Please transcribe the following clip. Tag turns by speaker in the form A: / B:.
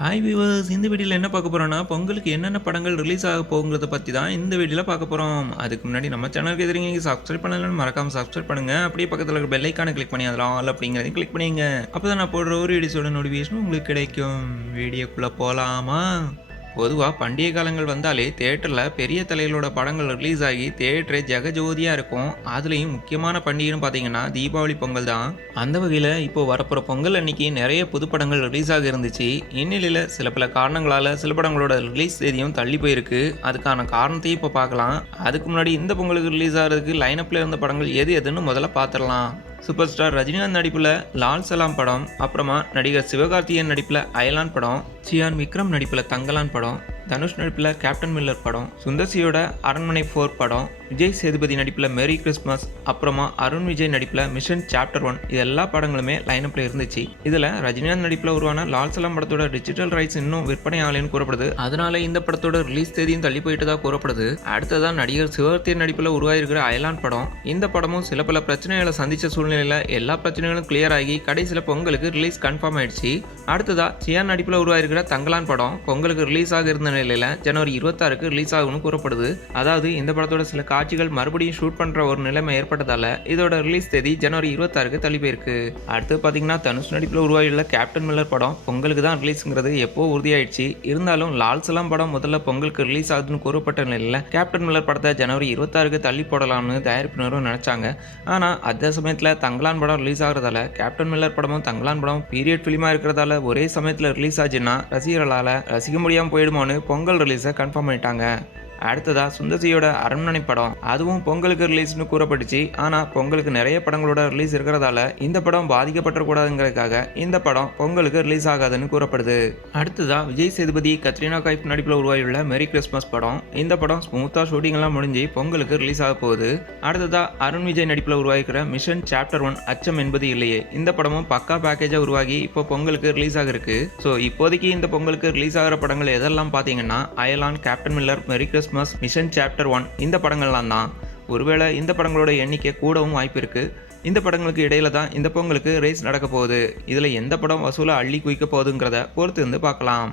A: Hi viewers இந்த வீடியோவில் என்ன பார்க்க போகிறோன்னா பொங்கலுக்கு என்னென்ன படங்கள் ரிலீஸ் ஆக போகுங்கிறத பற்றி தான் இந்த வீடியோவில் பார்க்க போகிறோம் அதுக்கு முன்னாடி நம்ம சேனலுக்கு எதிரீங்க நீங்கள் சப்ஸ்கிரைப் பண்ணலன்னு மறக்காம சப்ஸ்கிரைப் பண்ணுங்கள் அப்படியே பக்கத்தில் இருக்கிற பெல் ஐக்கானை கிளிக் பண்ணி அதில் ஆல் அப்படிங்கிறதையும் கிளிக் பண்ணிங்க அப்போ தான் நான் போடுற ஒரு வீடியோஸோட நோட்டிஃபிகேஷன் உங்களுக்கு கிடைக்கும். வீடியோக்குள்ளே போகலாமா பொதுவாக பண்டிகை காலங்கள் வந்தாலே தேட்டரில் பெரிய தலைகளோட படங்கள் ரிலீஸ் ஆகி தேட்டரே ஜெகஜோதியாக இருக்கும். அதுலேயும் முக்கியமான பண்டிகைன்னு பார்த்தீங்கன்னா தீபாவளி பொங்கல் தான். அந்த வகையில் இப்போ வரப்போகிற பொங்கல் அன்னைக்கு நிறைய புது படங்கள் ரிலீஸ் ஆக இருந்துச்சு. இந்நிலையில் சில பல காரணங்களால் சில படங்களோட ரிலீஸ் தேதியும் தள்ளி போயிருக்கு. அதுக்கான காரணத்தையும் இப்போ பார்க்கலாம். அதுக்கு முன்னாடி இந்த பொங்கலுக்கு ரிலீஸ் ஆகிறதுக்கு லைனப்பில் இருந்த படங்கள் எது எதுன்னு முதல்ல பார்த்துடலாம். சூப்பர் ஸ்டார் ரஜினிகாந்த் நடிப்பில் லால் சலாம் படம் அப்புறமா நடிகர் சிவகார்த்திகேயன் நடிப்பில் அயலான் படம் சியான் விக்ரம் நடிப்பில் தங்கலான் படம் தனுஷ் நடிப்பில் கேப்டன் மில்லர் படம் சுந்தர்சியோட அரண்மனை ஃபோர் படம் விஜய் சேதுபதி நடிப்பில் மெரி கிறிஸ்மஸ் அப்புறமா அருண் விஜய் நடிப்பில் மிஷன் சாப்டர் ஒன் இது எல்லா படங்களுமே லைனப்பில் இருந்துச்சு. இதில் ரஜினிகாந்த் நடிப்பில் உருவான லால் சலாம் படத்தோட டிஜிட்டல் ரைட்ஸ் இன்னும் விற்பனை ஆகலைன்னு கூறப்படுது. அதனால இந்த படத்தோட ரிலீஸ் தேதியும் தள்ளி போயிட்டதா கூறப்படுது. அடுத்ததான் நடிகர் சிவகார்த்தியன் நடிப்பில் உருவாயிருக்கிற அயலான் படம். இந்த படமும் சில பல பிரச்சனைகளை சந்தித்த சூழ்நிலையில் எல்லா பிரச்சனைகளும் கிளியர் ஆகி கடைசியில் பொங்கலுக்கு ரிலீஸ் கன்ஃபார்ம் ஆயிடுச்சு. அடுத்ததா சியான் நடிப்பில் உருவாயிருக்கிற தங்கலான் படம் பொங்கலுக்கு ரிலீஸ் ஆக இருந்த நிலையில் ஜனவரி இருபத்தாறுக்கு ரிலீஸ் ஆகும்னு கூறப்படுது. அதாவது இந்த படத்தோட சில காட்சிகள் மறுபடியும் ஷூட் பண்ணுற ஒரு நிலைமை ஏற்பட்டதால இதோட ரிலீஸ் தேதி ஜனவரி இருபத்தாறுக்கு தள்ளி போயிருக்கு அடுத்து பார்த்தீங்கன்னா தனுஷ் நடிப்பில் உருவாகியுள்ள கேப்டன் மில்லர் படம் பொங்கலுக்கு தான் ரிலீஸ்ங்கிறது எப்போ உறுதியாயிடுச்சு? இருந்தாலும் லால் சலாம் படம் முதல்ல பொங்கலுக்கு ரிலீஸ் ஆகுதுன்னு கூறப்பட்ட நிலையில் கேப்டன் மில்லர் படத்தை ஜனவரி இருபத்தாறுக்கு தள்ளி போடலாம்னு தயாரிப்பினரும் நினச்சாங்க. ஆனால் அதே சமயத்தில் தங்கலான் படம் ரிலீஸ் ஆகிறதால கேப்டன் மில்லர் படமும் தங்கலான் படம் பீரியட் ஃபிலிமா இருக்கிறதால ஒரே சமயத்தில் ரிலீஸ் ஆச்சுன்னா ரசிகர்களால் ரசிக்க முடியாமல் போயிடுமோன்னு பொங்கல் ரிலீஸை கன்ஃபார்ம் பண்ணிட்டாங்க. அடுத்ததா சுந்தர்சியோட அரண்மனை படம். அதுவும் பொங்கலுக்கு ரிலீஸ்னு கூறப்பட்டுச்சு. ஆனால் பொங்கலுக்கு நிறைய படங்களோட ரிலீஸ் இருக்கிறதால இந்த படம் பாதிக்கப்பட்டக்கூடாதுங்கிறதுக்காக இந்த படம் பொங்கலுக்கு ரிலீஸ் ஆகாதுன்னு கூறப்படுது. அடுத்ததா விஜய் சேதுபதி கத்ரீனா கைஃப் நடிப்பில் உருவாகியுள்ள மெரி கிறிஸ்மஸ் படம். இந்த படம் ஸ்மூத்தாக ஷூட்டிங் எல்லாம் முடிஞ்சு பொங்கலுக்கு ரிலீஸ் ஆக போகுது. அடுத்ததா அருண் விஜய் நடிப்பில் உருவாகிக்கிற மிஷன் சாப்டர் ஒன் அச்சம் என்பது இல்லையே. இந்த படமும் பக்கா பேக்கேஜாக உருவாகி இப்போ பொங்கலுக்கு ரிலீஸ் ஆகிருக்கு. ஸோ இப்போதைக்கு இந்த பொங்கலுக்கு ரிலீஸ் ஆகிற படங்கள் எதெல்லாம் பார்த்தீங்கன்னா Ayalaan Captain Miller Merry Christmas Christmas Mission Chapter One இந்த படங்கள்லாம் தான். ஒருவேளை இந்த படங்களோட எண்ணிக்கை கூடவும் வாய்ப்பு இந்த படங்களுக்கு இடையில தான் இந்த பொங்கலுக்கு ரேஸ் நடக்க போகுது. இதில் எந்த படம் வசூலாக அள்ளி குவிக்க போகுதுங்கிறத பொறுத்து இருந்து பார்க்கலாம்.